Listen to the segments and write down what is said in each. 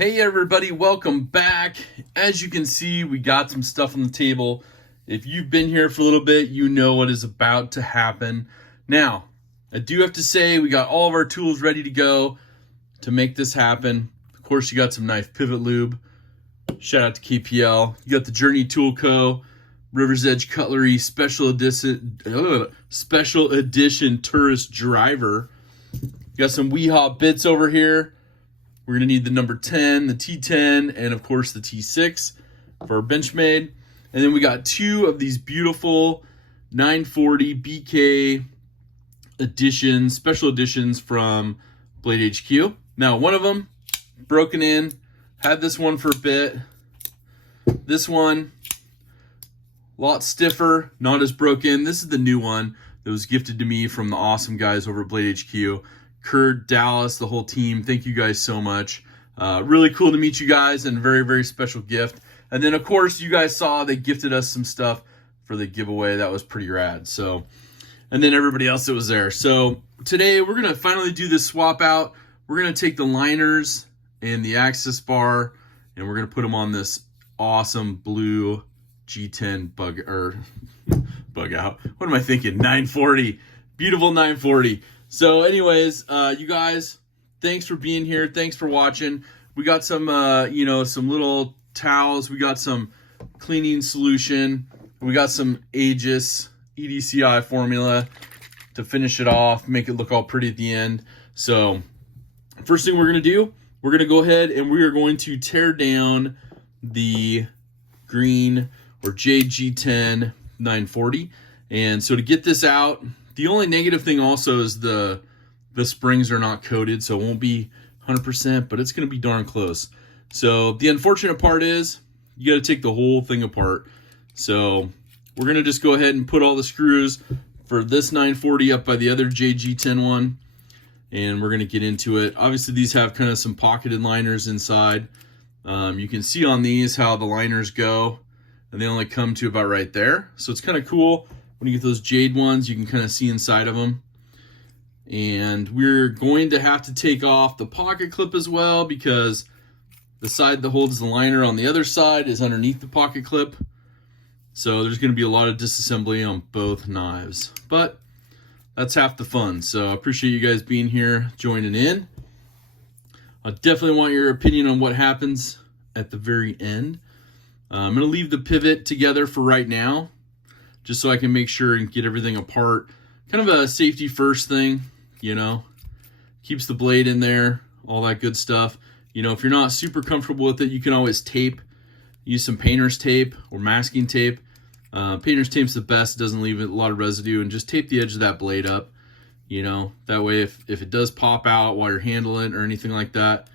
Hey everybody, welcome back. As you can see, we got some stuff on the table. If you've been here for a little bit, you know what is about to happen. Now, I do have to say we got all of our tools ready to go to make this happen. Of course, you got some knife pivot lube. Shout out to KPL. You got the Journey Tool Co. River's Edge Cutlery Special Edition Tourist Driver. You got some Weehaw bits over here. We're going to need the number 10, the T10, and of course the T6 for our Benchmade. And then we got two of these beautiful 940 BK editions, special editions from Blade HQ. Now, one of them broken in, had this one for a bit. This one, a lot stiffer, not as broken. This is the new one that was gifted to me from the awesome guys over at Blade HQ. Kurt, Dallas, the whole team, thank you guys so much. Really cool to meet you guys, and very, very special gift. And then, of course, you guys saw they gifted us some stuff for the giveaway. That was pretty rad. So, and then everybody else that was there. So today we're going to finally do this swap out. We're going to take the liners and the access bar, and we're going to put them on this awesome blue G10 bug out. What am I thinking? 940. Beautiful 940. So anyways, you guys, thanks for being here. Thanks for watching. We got some, some little towels. We got some cleaning solution. We got some Aegis EDCI formula to finish it off, make it look all pretty at the end. So first thing we're going to do, we're going to go ahead and we are going to tear down the green or jade G10 940. And so to get this out, the only negative thing also is the springs are not coated, so it won't be 100%, but it's going to be darn close. So the unfortunate part is you got to take the whole thing apart. So we're going to just go ahead and put all the screws for this 940 up by the other JG10 one, and we're going to get into it. Obviously, these have kind of some pocketed liners inside. You can see on these how the liners go, and they only come to about right there. So it's kind of cool. When you get those jade ones, you can kind of see inside of them. And we're going to have to take off the pocket clip as well, because the side that holds the liner on the other side is underneath the pocket clip. So there's going to be a lot of disassembly on both knives. But that's half the fun. So I appreciate you guys being here, joining in. I definitely want your opinion on what happens at the very end. I'm going to leave the pivot together for right now, just so I can make sure and get everything apart. Kind of a safety first thing, keeps the blade in there, all that good stuff. If you're not super comfortable with it, you can always tape, use some painter's tape or masking tape. Painter's tape's the best, doesn't leave a lot of residue, and just tape the edge of that blade up, that way if it does pop out while you're handling it or anything like that,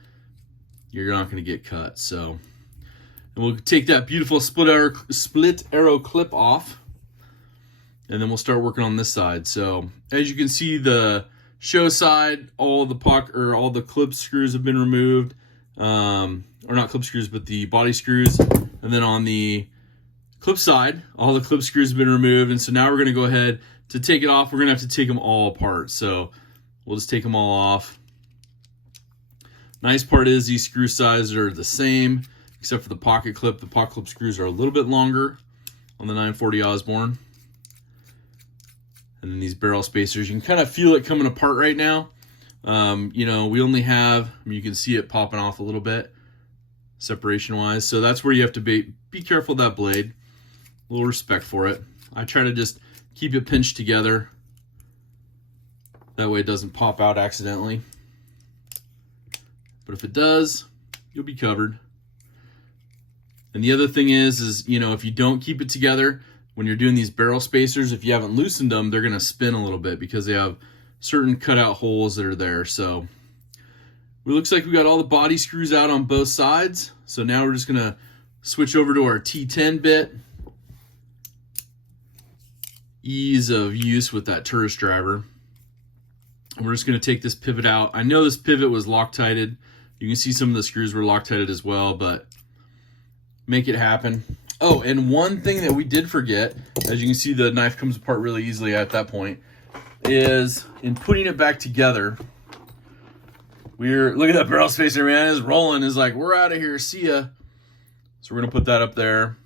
you're not going to get cut. So, and we'll take that beautiful split arrow clip off, and then we'll start working on this side. So as you can see, the show side, all the clip screws have been removed, or not clip screws, but the body screws. And then on the clip side, all the clip screws have been removed. And so now we're going to go ahead to take it off. We're going to have to take them all apart. So we'll just take them all off. Nice part is these screw sizes are the same, except for the pocket clip. The pocket clip screws are a little bit longer on the 940 Osborne. And then these barrel spacers, you can kind of feel it coming apart right now. We only have, you can see it popping off a little bit separation wise. So that's where you have to be careful of that blade. A little respect for it. I try to just keep it pinched together. That way it doesn't pop out accidentally. But if it does, you'll be covered. And the other thing is if you don't keep it together, when you're doing these barrel spacers, if you haven't loosened them, they're going to spin a little bit because they have certain cutout holes that are there. So it looks like we got all the body screws out on both sides. So now we're just going to switch over to our T10 bit. Ease of use with that tourist driver. And we're just going to take this pivot out. I know this pivot was Loctited. You can see some of the screws were Loctited as well, but make it happen. Oh, and one thing that we did forget, as you can see the knife comes apart really easily at that point, is in putting it back together, Look at that barrel spacer, man. It's rolling. It's like, we're out of here. See ya. So we're going to put that up there.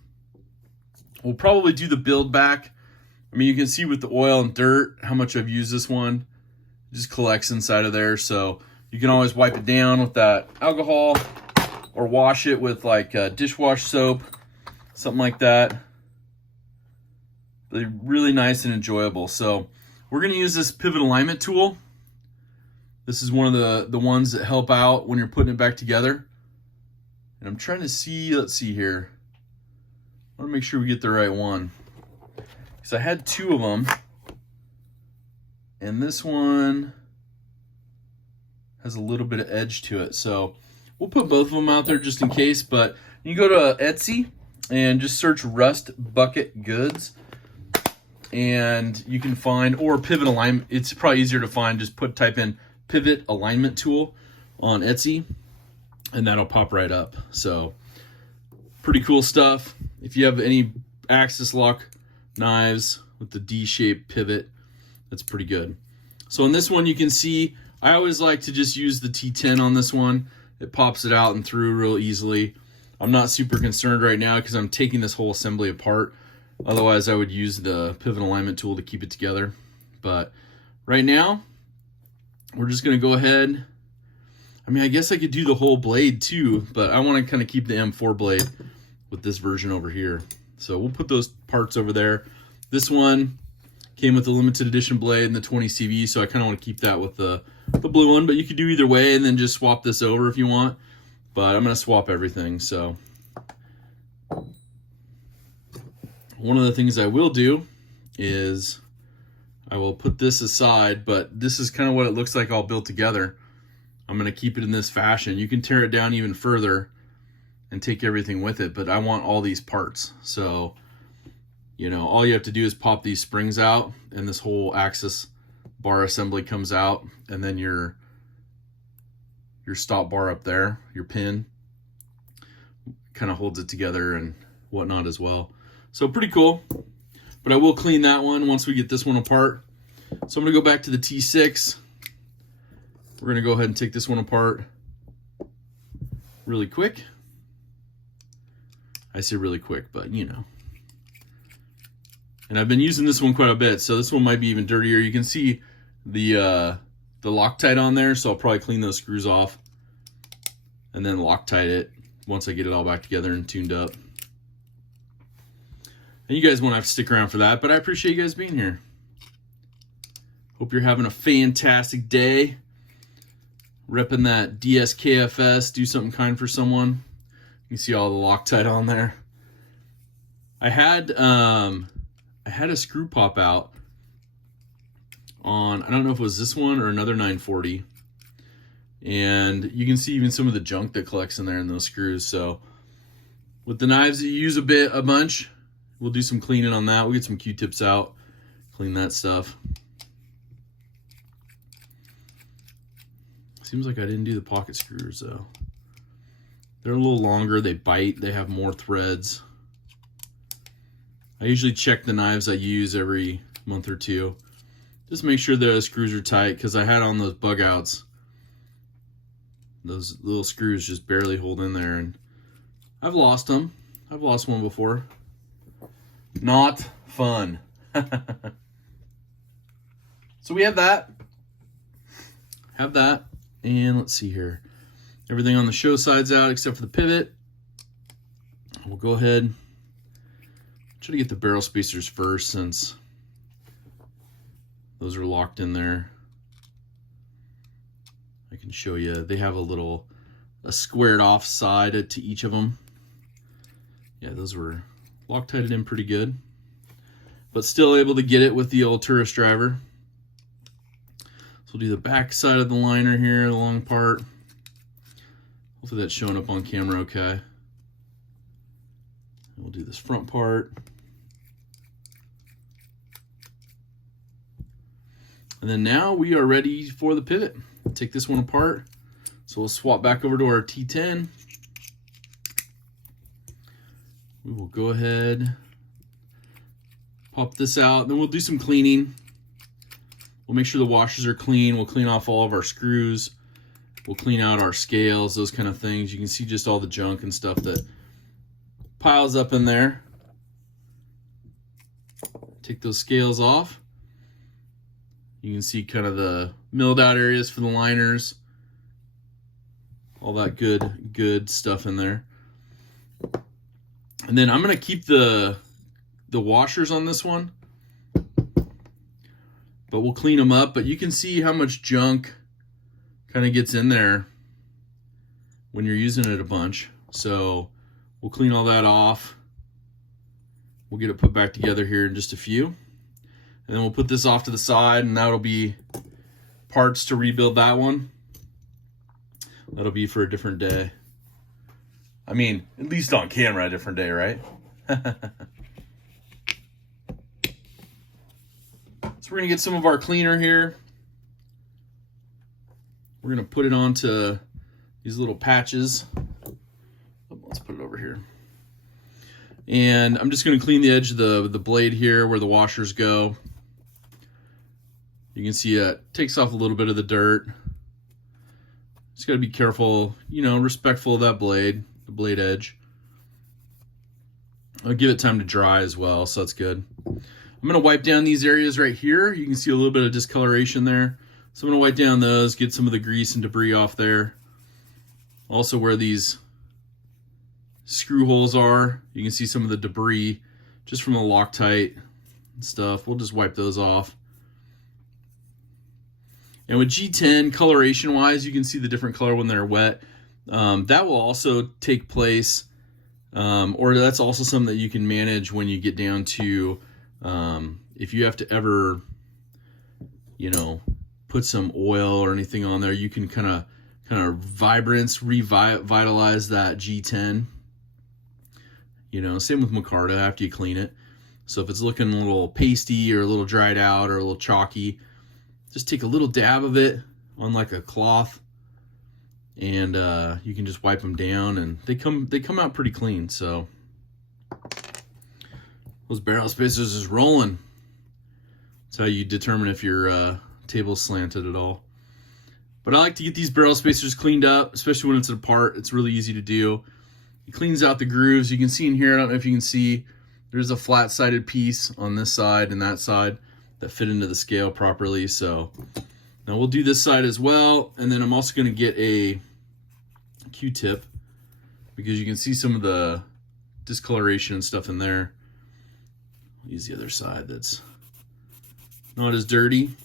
We'll probably do the build back. I mean, you can see with the oil and dirt how much I've used this one. It just collects inside of there. So you can always wipe it down with that alcohol or wash it with like dishwash soap, something like that. They're really nice and enjoyable. So we're going to use this pivot alignment tool. This is one of the ones that help out when you're putting it back together. And I'm trying to see, let's see here. I want to make sure we get the right one. Because I had two of them. And this one has a little bit of edge to it. So we'll put both of them out there just in case. But you go to Etsy and just search Rust Bucket Goods. And you can find, or pivot alignment. It's probably easier to find. Just type in pivot alignment tool on Etsy. And that'll pop right up. So pretty cool stuff. If you have any axis lock knives with the D-shaped pivot, that's pretty good. So on this one, you can see, I always like to just use the T10 on this one. It pops it out and through real easily. I'm not super concerned right now because I'm taking this whole assembly apart. Otherwise, I would use the pivot alignment tool to keep it together. But right now, we're just going to go ahead. I mean, I guess I could do the whole blade too, but I want to kind of keep the M4 blade with this version over here. So we'll put those parts over there. This one came with the limited edition blade and the 20 CV, so I kind of want to keep that with the blue one, but you could do either way and then just swap this over if you want. But I'm going to swap everything. So one of the things I will do is I will put this aside, but this is kind of what it looks like all built together. I'm going to keep it in this fashion. You can tear it down even further and take everything with it, but I want all these parts. So, you know, all you have to do is pop these springs out and this whole axis bar assembly comes out, and then your stop bar up there, your pin, kind of holds it together and whatnot as well. So pretty cool, but I will clean that one once we get this one apart. So I'm going to go back to the T6. We're going to go ahead and take this one apart really quick. I say really quick, but you know. And I've been using this one quite a bit, so this one might be even dirtier. You can see the Loctite on there, so I'll probably clean those screws off and then Loctite it once I get it all back together and tuned up. And you guys won't have to stick around for that, but I appreciate you guys being here. Hope you're having a fantastic day. Repping that DSKFS, do something kind for someone. You see all the Loctite on there. I had a screw pop out on, I don't know if it was this one or another 940. And you can see even some of the junk that collects in there in those screws. So with the knives that you use a bunch, we'll do some cleaning on that. We'll get some Q-tips out, clean that stuff. Seems like I didn't do the pocket screws though. They're a little longer, they bite, they have more threads. I usually check the knives I use every month or two. Just make sure the screws are tight, because I had on those bug outs. Those little screws just barely hold in there, and I've lost them. I've lost one before. Not fun. So we have that. And let's see here. Everything on the show side's out except for the pivot. We'll go ahead. Try to get the barrel spacers first, since those are locked in there. I can show you. They have a squared off side to each of them. Yeah, those were Loctited in pretty good, but still able to get it with the old tourist driver. So we'll do the back side of the liner here, the long part. Hopefully that's showing up on camera okay. We'll do this front part. And then now we are ready for the pivot. Take this one apart. So we'll swap back over to our T10. We will go ahead, pop this out, then we'll do some cleaning. We'll make sure the washers are clean. We'll clean off all of our screws. We'll clean out our scales, those kind of things. You can see just all the junk and stuff that piles up in there. Take those scales off. You can see kind of the milled out areas for the liners. All that good stuff in there. And then I'm going to keep the washers on this one, but we'll clean them up. But you can see how much junk kind of gets in there when you're using it a bunch. So we'll clean all that off. We'll get it put back together here in just a few. And then we'll put this off to the side, and that'll be parts to rebuild that one. That'll be for a different day. I mean, at least on camera, a different day, right? So we're gonna get some of our cleaner here. We're gonna put it onto these little patches. Let's put it over here. And I'm just gonna clean the edge of the blade here where the washers go. You can see it takes off a little bit of the dirt. Just gotta be careful, you know, respectful of that blade, the blade edge. I'll give it time to dry as well, so that's good. I'm gonna wipe down these areas right here. You can see a little bit of discoloration there. So I'm gonna wipe down those, get some of the grease and debris off there. Also where these screw holes are, you can see some of the debris just from the Loctite and stuff. We'll just wipe those off. And with G10, coloration wise, you can see the different color when they're wet. That will also take place, or that's also something that you can manage when you get down to, if you have to ever, you know, put some oil or anything on there, you can kind of vibrance, revitalize that G10. You know, same with micarta after you clean it. So if it's looking a little pasty or a little dried out or a little chalky, just take a little dab of it on like a cloth, and you can just wipe them down, and they come out pretty clean. So those barrel spacers is rolling. That's how you determine if your table's slanted at all. But I like to get these barrel spacers cleaned up, especially when it's apart. It's really easy to do. It cleans out the grooves. You can see in here, I don't know if you can see, there's a flat-sided piece on this side and that side that fit into the scale properly. So now we'll do this side as well. And then I'm also going to get a Q-tip because you can see some of the discoloration and stuff in there. I'll use the other side that's not as dirty.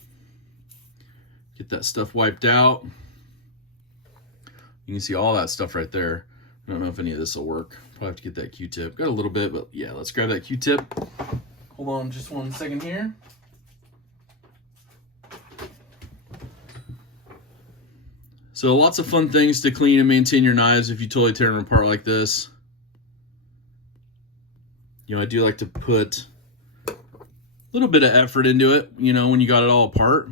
Get that stuff wiped out. You can see all that stuff right there. I don't know if any of this will work. Probably have to get that Q-tip. Got a little bit, but yeah, let's grab that Q-tip. Hold on just one second here. So lots of fun things to clean and maintain your knives if you totally tear them apart like this. You know, I do like to put a little bit of effort into it, you know, when you got it all apart.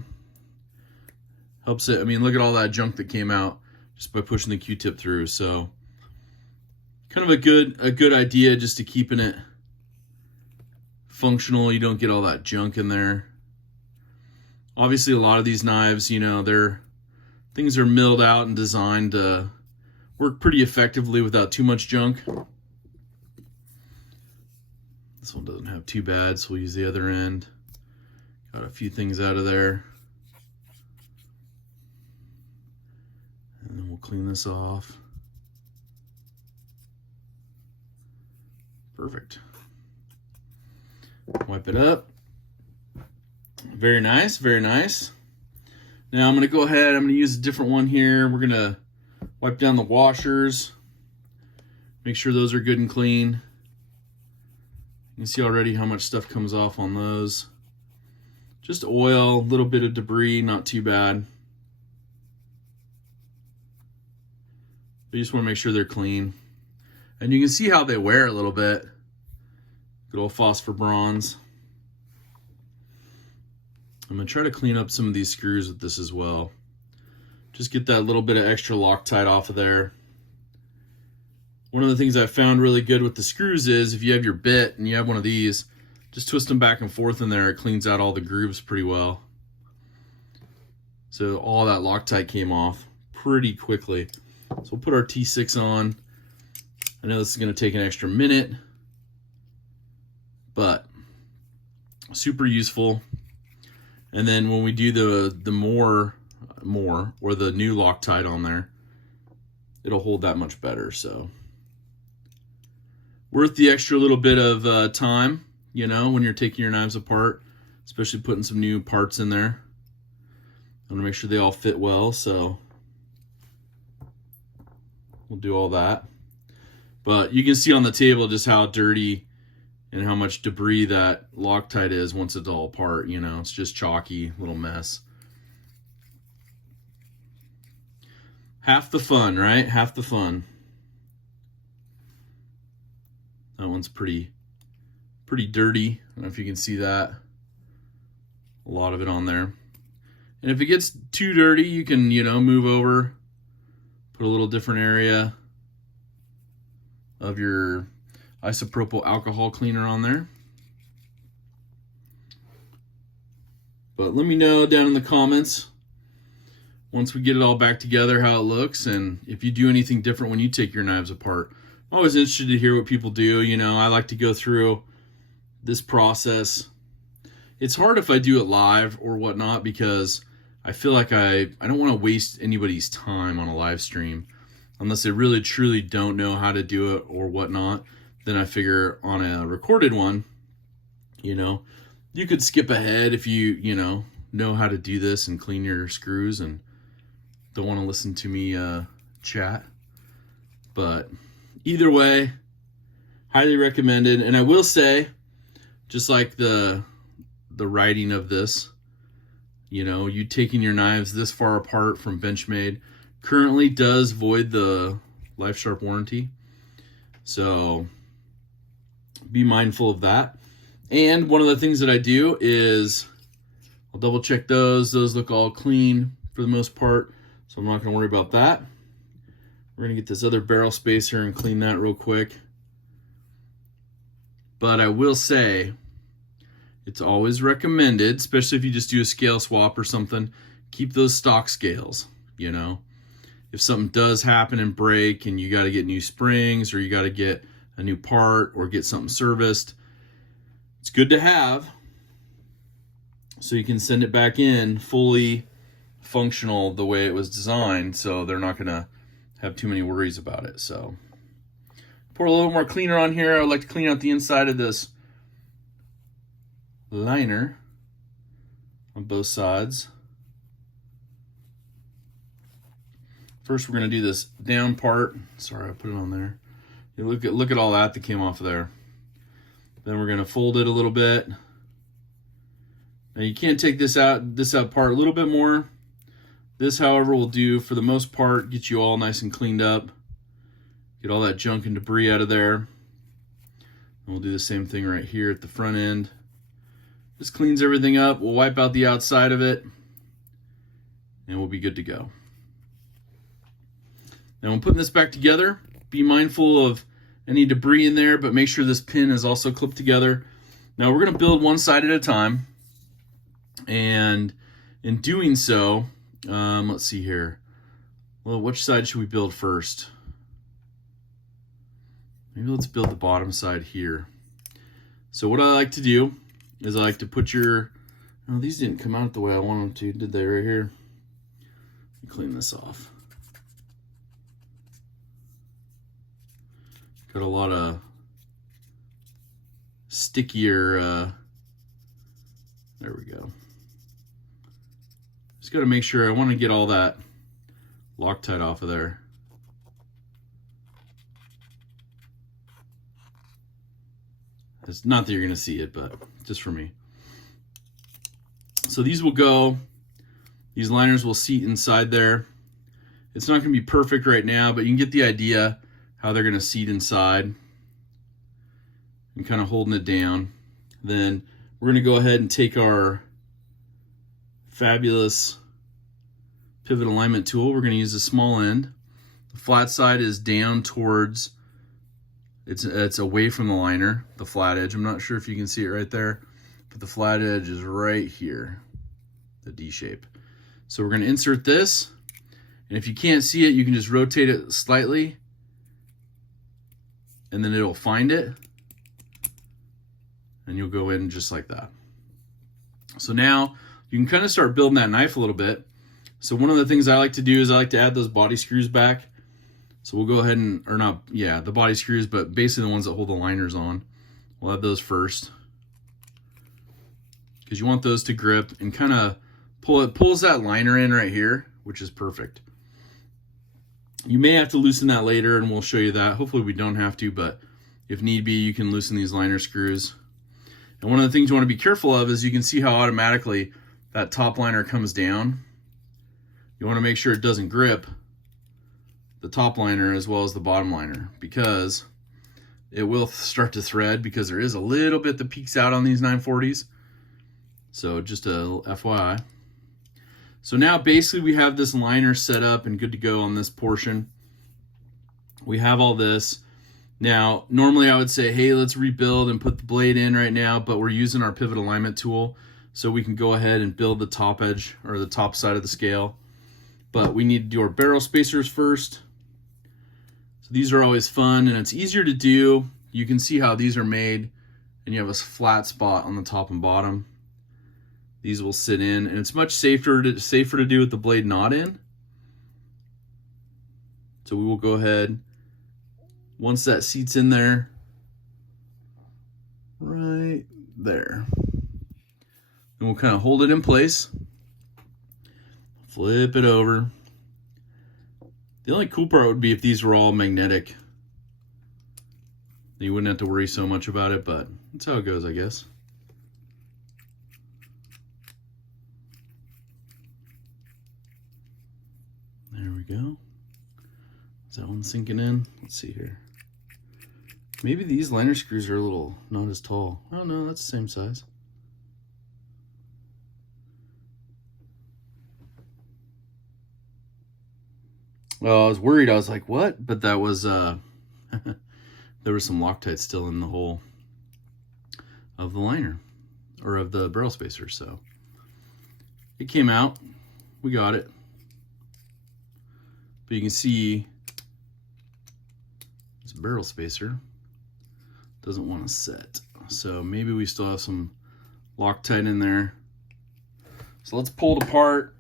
Helps it, I mean, look at all that junk that came out just by pushing the Q-tip through. So kind of a good idea just to keeping it functional. You don't get all that junk in there. Obviously a lot of these knives, you know, things are milled out and designed to work pretty effectively without too much junk. This one doesn't have too bad, so we'll use the other end. Got a few things out of there. And then we'll clean this off. Perfect. Wipe it up. Very nice, very nice. Now I'm going to go ahead, I'm going to use a different one here. We're going to wipe down the washers. Make sure those are good and clean. You can see already how much stuff comes off on those. Just oil, a little bit of debris, not too bad. But you just want to make sure they're clean. And you can see how they wear a little bit. Good old phosphor bronze. I'm going to try to clean up some of these screws with this as well. Just get that little bit of extra Loctite off of there. One of the things I found really good with the screws is if you have your bit and you have one of these, just twist them back and forth in there. It cleans out all the grooves pretty well. So all that Loctite came off pretty quickly. So we'll put our T6 on. I know this is going to take an extra minute, but super useful. And then when we do the more or the new Loctite on there, it'll hold that much better. So worth the extra little bit of time, you know, when you're taking your knives apart, especially putting some new parts in there. I want to make sure they all fit well, so we'll do all that. But you can see on the table just how dirty and how much debris that Loctite is once it's all apart, you know. It's just chalky, little mess. Half the fun, right? Half the fun. That one's pretty dirty. I don't know if you can see that. A lot of it on there. And if it gets too dirty, you can, you know, move over, put a little different area of your isopropyl alcohol cleaner on there. But let me know down in the comments once we get it all back together how it looks, and if you do anything different when you take your knives apart. I'm always interested to hear what people do. You know, I like to go through this process. It's hard if I do it live or whatnot because I feel like I don't want to waste anybody's time on a live stream unless they really truly don't know how to do it or whatnot. Then I figure on a recorded one, you know, you could skip ahead if you know how to do this and clean your screws and don't want to listen to me chat. But either way, highly recommended. And I will say, just like the writing of this, you know, you taking your knives this far apart from Benchmade currently does void the Lifesharp warranty. So be mindful of that. And one of the things that I do is I'll double check those. Those look all clean for the most part, so I'm not going to worry about that. We're going to get this other barrel spacer and clean that real quick. But I will say, it's always recommended, especially if you just do a scale swap or something, keep those stock scales, you know. If something does happen and break and you got to get new springs or you got to get a new part or get something serviced, it's good to have so you can send it back in fully functional the way it was designed, so they're not going to have too many worries about it. So pour a little more cleaner on here. I would like to clean out the inside of this liner on both sides. First, we're going to do this down part. Sorry, I put it on there. You look at all that came off of there. Then we're going to fold it a little bit. Now you can't take this out part a little bit more. This, however, will do for the most part, get you all nice and cleaned up. Get all that junk and debris out of there. And we'll do the same thing right here at the front end. Just cleans everything up. We'll wipe out the outside of it, and we'll be good to go. Now when putting this back together, be mindful of any debris in there, but make sure this pin is also clipped together. Now we're going to build one side at a time, and in doing so, let's see here. Well, which side should we build first? Maybe let's build the bottom side here. So what I like to do is I like to put your, oh, these didn't come out the way I want them to, did they, right here? Let me clean this off. Got a lot of stickier, there we go. Just got to make sure, I want to get all that Loctite off of there. It's not that you're going to see it, but just for me. So these will go, these liners will seat inside there. It's not going to be perfect right now, but you can get the idea how they're going to seat inside and kind of holding it down. Then we're going to go ahead and take our fabulous pivot alignment tool. We're going to use the small end. The flat side is down towards, it's away from the liner, the flat edge. I'm not sure if you can see it right there, but the flat edge is right here, the D shape. So we're going to insert this, And if you can't see it, you can just rotate it slightly and then it'll find it. And you'll go in just like that. So now you can kind of start building that knife a little bit. So one of the things I like to do is I like to add those body screws back. So we'll go ahead and, or not, yeah, the body screws, but basically the ones that hold the liners on. We'll have those first, because you want those to grip and kind of pulls that liner in right here, which is perfect. You may have to loosen that later, and we'll show you that. Hopefully we don't have to, but if need be, you can loosen these liner screws. And one of the things you want to be careful of is you can see how automatically that top liner comes down. You want to make sure it doesn't grip the top liner as well as the bottom liner, because it will start to thread, because there is a little bit that peeks out on these 940s. So just a FYI. So now basically we have this liner set up and good to go on this portion. We have all this. Now, normally I would say, hey, let's rebuild and put the blade in right now, but we're using our pivot alignment tool, so we can go ahead and build the top edge or the top side of the scale. But we need to do our barrel spacers first. So these are always fun, and it's easier to do. You can see how these are made, and you have a flat spot on the top and bottom. These will sit in, and it's much safer to do with the blade not in. So we will go ahead, once that seats in there, right there, and we'll kind of hold it in place, flip it over. The only cool part would be if these were all magnetic. You wouldn't have to worry so much about it, but that's how it goes, I guess. There we go. Is that one sinking in? Let's see here. Maybe these liner screws are a little not as tall. Oh no, that's the same size. Well, I was worried. I was like, what? But that was, there was some Loctite still in the hole of the liner, or of the barrel spacer. So it came out. We got it. But you can see this barrel spacer doesn't want to set. So maybe we still have some Loctite in there. So let's pull it apart.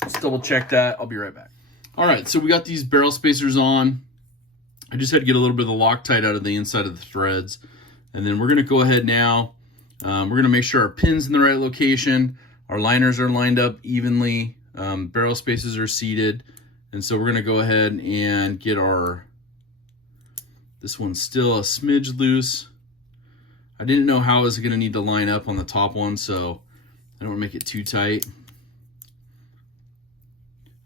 Let's double check that. I'll be right back. All right, so we got these barrel spacers on. I just had to get a little bit of the Loctite out of the inside of the threads. And then we're gonna go ahead now. We're gonna make sure our pin's in the right location. Our liners are lined up evenly. Barrel spacers are seated. And so we're gonna go ahead and get this one's still a smidge loose. I didn't know how I was gonna need to line up on the top one, so I don't wanna make it too tight.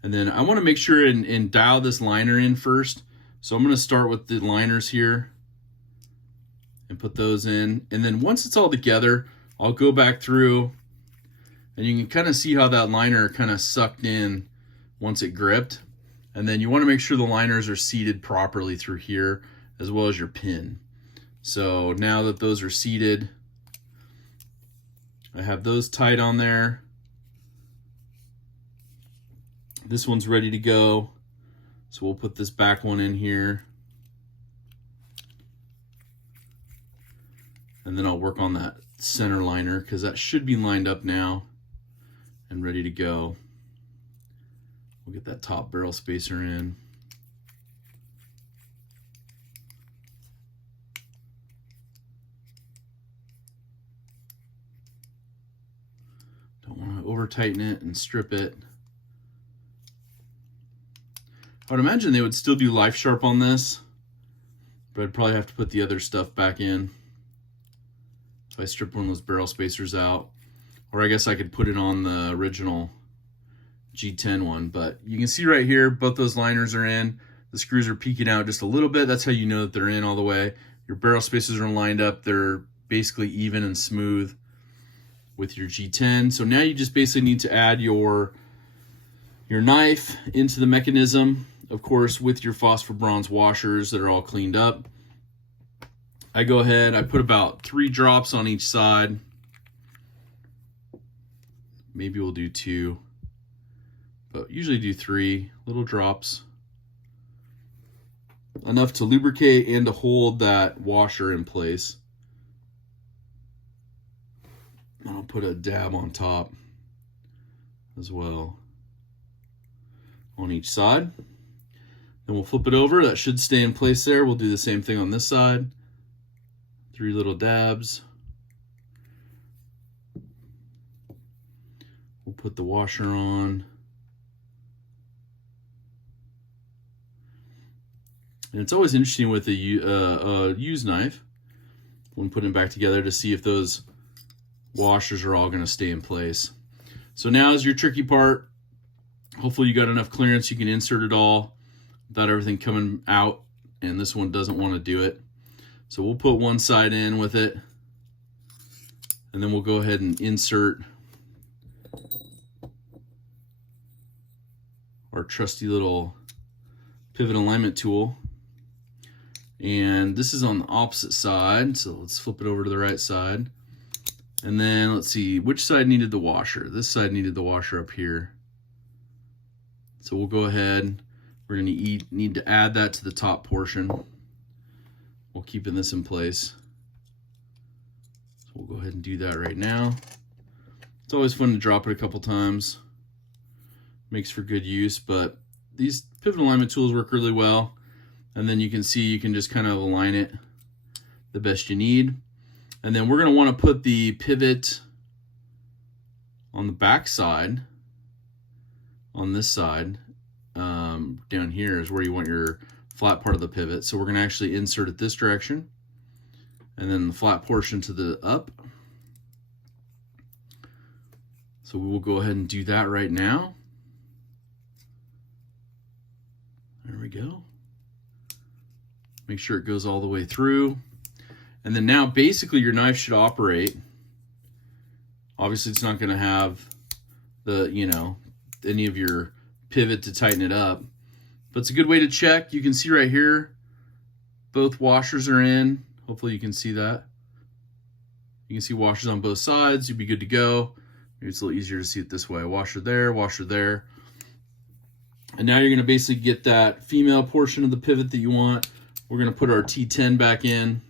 And then I want to make sure and dial this liner in first. So I'm going to start with the liners here and put those in. And then once it's all together, I'll go back through, and you can kind of see how that liner kind of sucked in once it gripped. And then you want to make sure the liners are seated properly through here, as well as your pin. So now that those are seated, I have those tight on there. This one's ready to go, so we'll put this back one in here, and then I'll work on that center liner, because that should be lined up now and ready to go. We'll get that top barrel spacer in. Don't want to over tighten it and strip it. I would imagine they would still do Lifesharp on this, but I'd probably have to put the other stuff back in if I strip one of those barrel spacers out. Or I guess I could put it on the original G10 one. But you can see right here, both those liners are in. The screws are peeking out just a little bit. That's how you know that they're in all the way. Your barrel spacers are lined up. They're basically even and smooth with your G10. So now you just basically need to add your knife into the mechanism, of course, with your phosphor bronze washers that are all cleaned up. I go ahead, I put about 3 drops on each side. Maybe we'll do 2. but usually do 3 little drops. Enough to lubricate and to hold that washer in place. And I'll put a dab on top as well on each side. Then we'll flip it over. That should stay in place there. We'll do the same thing on this side. 3 little dabs. We'll put the washer on. And it's always interesting with a used knife when putting it back together to see if those washers are all going to stay in place. So now is your tricky part. Hopefully you got enough clearance you can insert it all without everything coming out, and this one doesn't want to do it. So we'll put one side in with it, and then we'll go ahead and insert our trusty little pivot alignment tool. And this is on the opposite side, so let's flip it over to the right side. And then let's see, which side needed the washer? This side needed the washer up here. So we'll go ahead, we're gonna need to add that to the top portion. We'll keeping this in place. So we'll go ahead and do that right now. It's always fun to drop it a couple times. Makes for good use, but these pivot alignment tools work really well. And then you can see you can just kind of align it the best you need. And then we're going to want to put the pivot on the back side, on this side. Down here is where you want your flat part of the pivot. So we're going to actually insert it this direction, and then the flat portion to the up. So we will go ahead and do that right now. There we go. Make sure it goes all the way through. And then now basically your knife should operate. Obviously it's not going to have the, any of your pivot to tighten it up. But it's a good way to check. You can see right here, both washers are in. Hopefully you can see that. You can see washers on both sides. You'd be good to go. Maybe it's a little easier to see it this way. Washer there, washer there. And now you're going to basically get that female portion of the pivot that you want. We're going to put our T10 back in.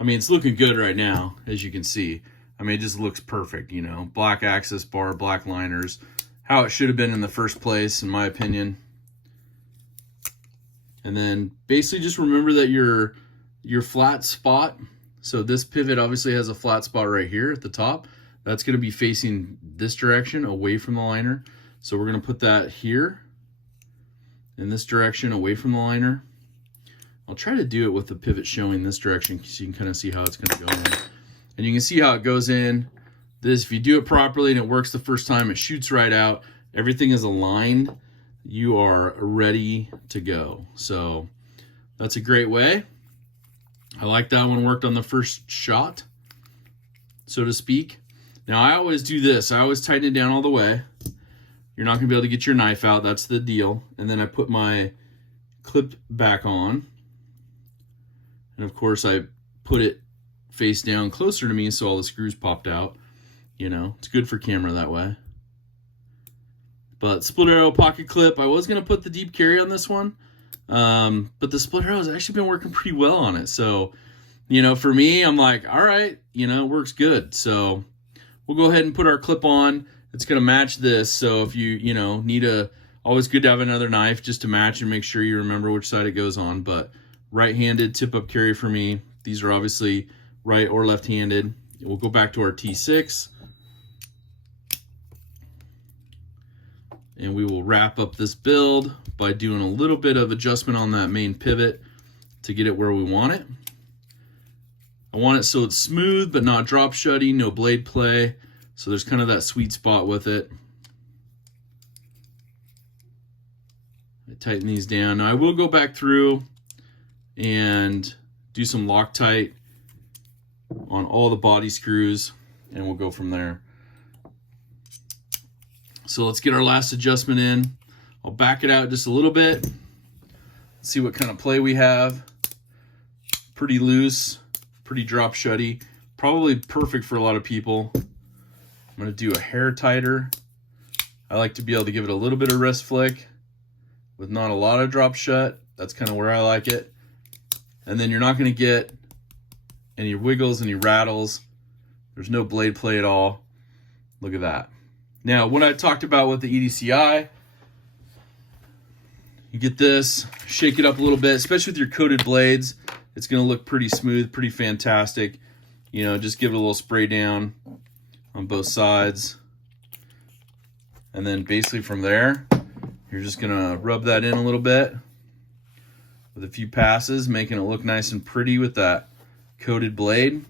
I mean, it's looking good right now, as you can see. I mean, it just looks perfect, Black access bar, black liners. How it should have been in the first place, in my opinion. And then basically just remember that your flat spot, so this pivot obviously has a flat spot right here at the top. That's going to be facing this direction, away from the liner. So we're going to put that here, in this direction, away from the liner. I'll try to do it with the pivot showing this direction so you can kind of see how it's going to go in. And you can see how it goes in. This, if you do it properly and it works the first time, it shoots right out. Everything is aligned. You are ready to go. So that's a great way. I like that one, worked on the first shot, so to speak. Now I always do this. I always tighten it down all the way. You're not going to be able to get your knife out. That's the deal. And then I put my clip back on. And of course I put it face down closer to me so all the screws popped out. It's good for camera that way. But split arrow pocket clip, I was going to put the deep carry on this one. But the split arrow has actually been working pretty well on it. So, for me, I'm like, all right, it works good. So we'll go ahead and put our clip on. It's going to match this. So if you, need always good to have another knife just to match and make sure you remember which side it goes on. But right-handed tip-up carry for me. These are obviously right or left-handed. We'll go back to our T6. And we will wrap up this build by doing a little bit of adjustment on that main pivot to get it where we want it. I want it so it's smooth but not drop shutty, no blade play. So there's kind of that sweet spot with it. I tighten these down. Now I will go back through and do some Loctite on all the body screws, and we'll go from there. So let's get our last adjustment in. I'll back it out just a little bit. See what kind of play we have. Pretty loose, pretty drop shutty. Probably perfect for a lot of people. I'm going to do a hair tighter I like to be able to give it a little bit of wrist flick with not a lot of drop shut. That's kind of where I like it. And then you're not going to get any wiggles, any rattles. There's no blade play at all. Look at that. Now, when I talked about with the EDCI, you get this, shake it up a little bit, especially with your coated blades. It's going to look pretty smooth, pretty fantastic. You know, just give it a little spray down on both sides. And then basically from there, you're just going to rub that in a little bit with a few passes, making it look nice and pretty with that coated blade.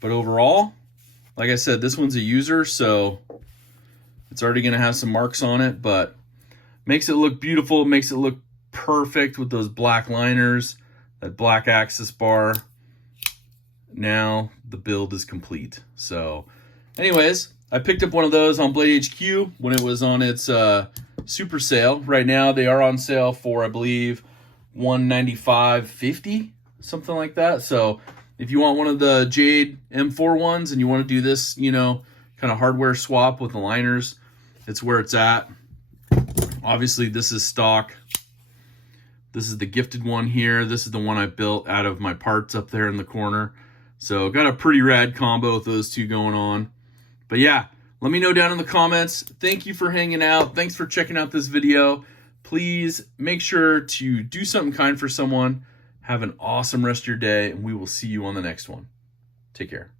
But overall, like I said, this one's a user, so it's already going to have some marks on it, but makes it look beautiful, makes it look perfect with those black liners, that black axis bar. Now the build is complete. So anyways, I picked up one of those on Blade HQ when it was on its super sale. Right now they are on sale for, I believe, $195.50, something like that. So if you want one of the Jade M4 ones and you want to do this, you know, kind of hardware swap with the liners, it's where it's at. Obviously, this is stock. This is the gifted one here. This is the one I built out of my parts up there in the corner. So got a pretty rad combo with those two going on. But yeah, let me know down in the comments. Thank you for hanging out. Thanks for checking out this video. Please make sure to do something kind for someone. Have an awesome rest of your day, and we will see you on the next one. Take care.